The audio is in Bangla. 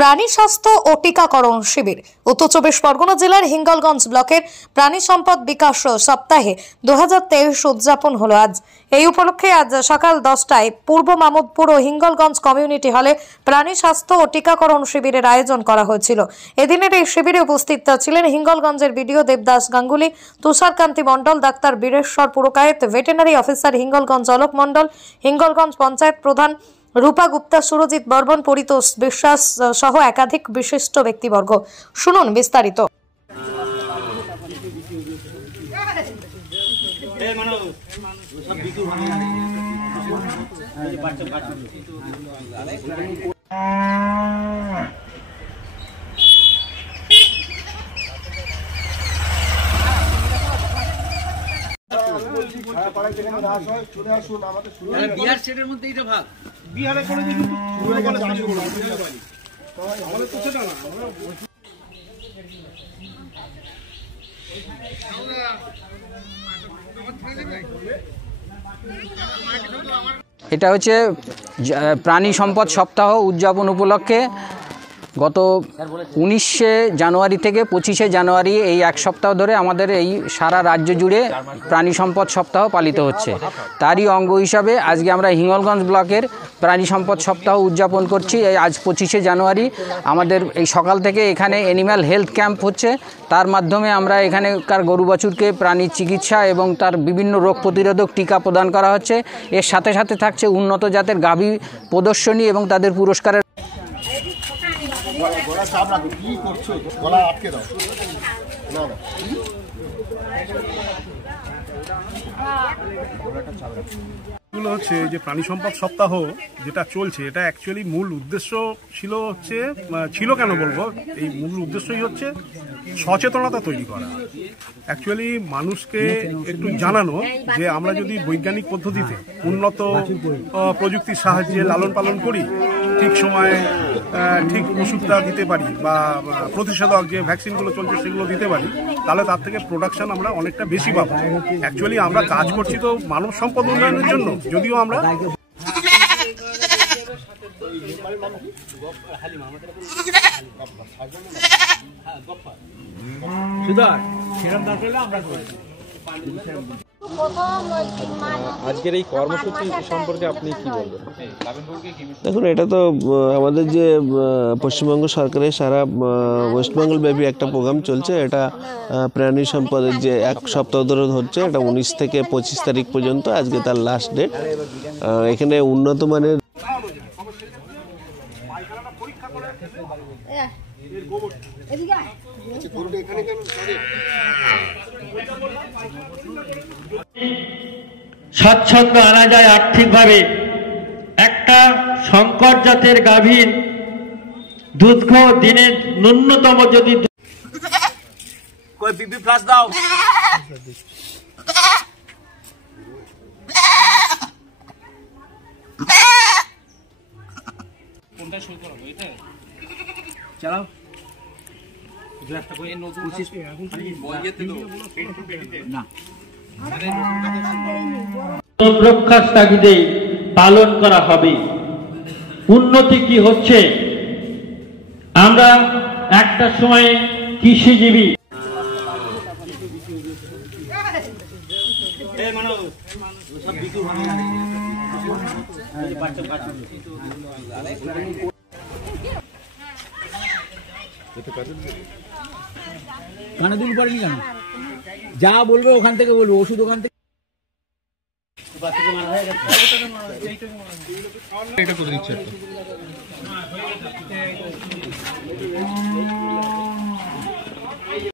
প্রাণী স্বাস্থ্য ও টিকাকরণ শিবির। উত্তর চব্বিশ পরগনা জেলার হিঙ্গলগঞ্জ ব্লকের প্রাণী সম্পদ বিকাশ সপ্তাহে 2023 উদযাপন হলো আজ। এই উপলক্ষে আজ সকাল 10টায় পূর্ব মামুদপুর ও হিঙ্গলগঞ্জ কমিউনিটি হলে প্রাণী স্বাস্থ্য ও টিকাকরণ শিবিরের আয়োজন করা হয়েছিল। এদিনের এই শিবিরে উপস্থিত ছিলেন হিঙ্গলগঞ্জের BDO Debdas Ganguly, Tusharkanti Mondal, doctor Bireswar Purkait, veterinary officer Hingalganj Alok Mondal, Hingalganj panchayat প্রধান রূপা গুপ্তা, সুরজিৎ বর্মন, পরিতোষ বিশ্বাস সহ একাধিক বিশিষ্ট ব্যক্তিবর্গ। শুনুন বিস্তারিত। বিহার স্টেটের মধ্যে এটা ভাগ বিহারে করে দিবি আমাদের তো সেটা না। এটা হচ্ছে প্রাণী সম্পদ সপ্তাহ উদযাপন উপলক্ষে গত 19শে জানুয়ারি থেকে 25শে জানুয়ারি এই এক সপ্তাহ ধরে আমাদের এই সারা রাজ্য জুড়ে প্রাণী সম্পদ সপ্তাহ পালিত হচ্ছে। তারই অঙ্গ হিসাবে আজকে আমরা হিঙ্গলগঞ্জ ব্লকের প্রাণী সম্পদ সপ্তাহ উদযাপন করছি। এই আজ 25শে জানুয়ারি আমাদের এই সকাল থেকে এখানে অ্যানিম্যাল হেলথ ক্যাম্প হচ্ছে। তার মাধ্যমে আমরা এখানকার গরু বাছুরকে প্রাণীর চিকিৎসা এবং তার বিভিন্ন রোগ প্রতিরোধক টিকা প্রদান করা হচ্ছে। এর সাথে সাথে থাকছে উন্নত জাতের গাভী প্রদর্শনী এবং তাদের পুরস্কারের। এগুলো হচ্ছে যে প্রাণী সম্পদ সপ্তাহ যেটা চলছে, এটা অ্যাকচুয়ালি মূল উদ্দেশ্য ছিল কেন বলবো, এই মূল উদ্দেশ্যই হচ্ছে সচেতনতা তৈরি করা। অ্যাকচুয়ালি মানুষকে একটু জানানো যে আমরা যদি বৈজ্ঞানিক পদ্ধতিতে উন্নত প্রযুক্তির সাহায্যে লালন পালন করি, ঠিক সময়ে ঠিক ওষুধটা দিতে পারি বা প্রতিষেধক যে ভ্যাকসিনগুলো চলছে সেগুলো দিতে পারি, তাহলে তার থেকে প্রোডাকশন আমরা অনেকটা বেশি পাবো। অ্যাকচুয়ালি আমরা কাজ করছি তো মানব সম্পদ উন্নয়নের জন্য, যদিও আমরা আজকের এই কর্মসূচি সম্পর্কে আপনি কি বলবেন? দেখুন, এটা তো আমাদের যে পশ্চিমবঙ্গ সরকারের সারা ওয়েস্টবেঙ্গল ব্যাপী একটা প্রোগ্রাম চলছে। এটা প্রাণী সম্পদের যে এক সপ্তাহ ধরে হচ্ছে, এটা 19 থেকে 25 তারিখ পর্যন্ত। আজকে তার লাস্ট ডেট। এখানে উন্নত মানের স্বাচ্ছন্দ্য আনা যায় আর্থিকভাবে। একটা সংকর জাতের গাভীর দুধ দিনে ন্যূনতম যদি ফ্লাশ দাও। কোনটা সই করব? এটা চালাও। রক্ষার তাগিদে পালন করা হবে। উন্নতি কি হচ্ছে, আমরা একটা সময়ে কৃষিজীবী কানে দুল পড়েনি কেন? যা বলবে ওখান থেকে বলবো, ওষুধ ওখান থেকে। এটা করে দিচ্ছে।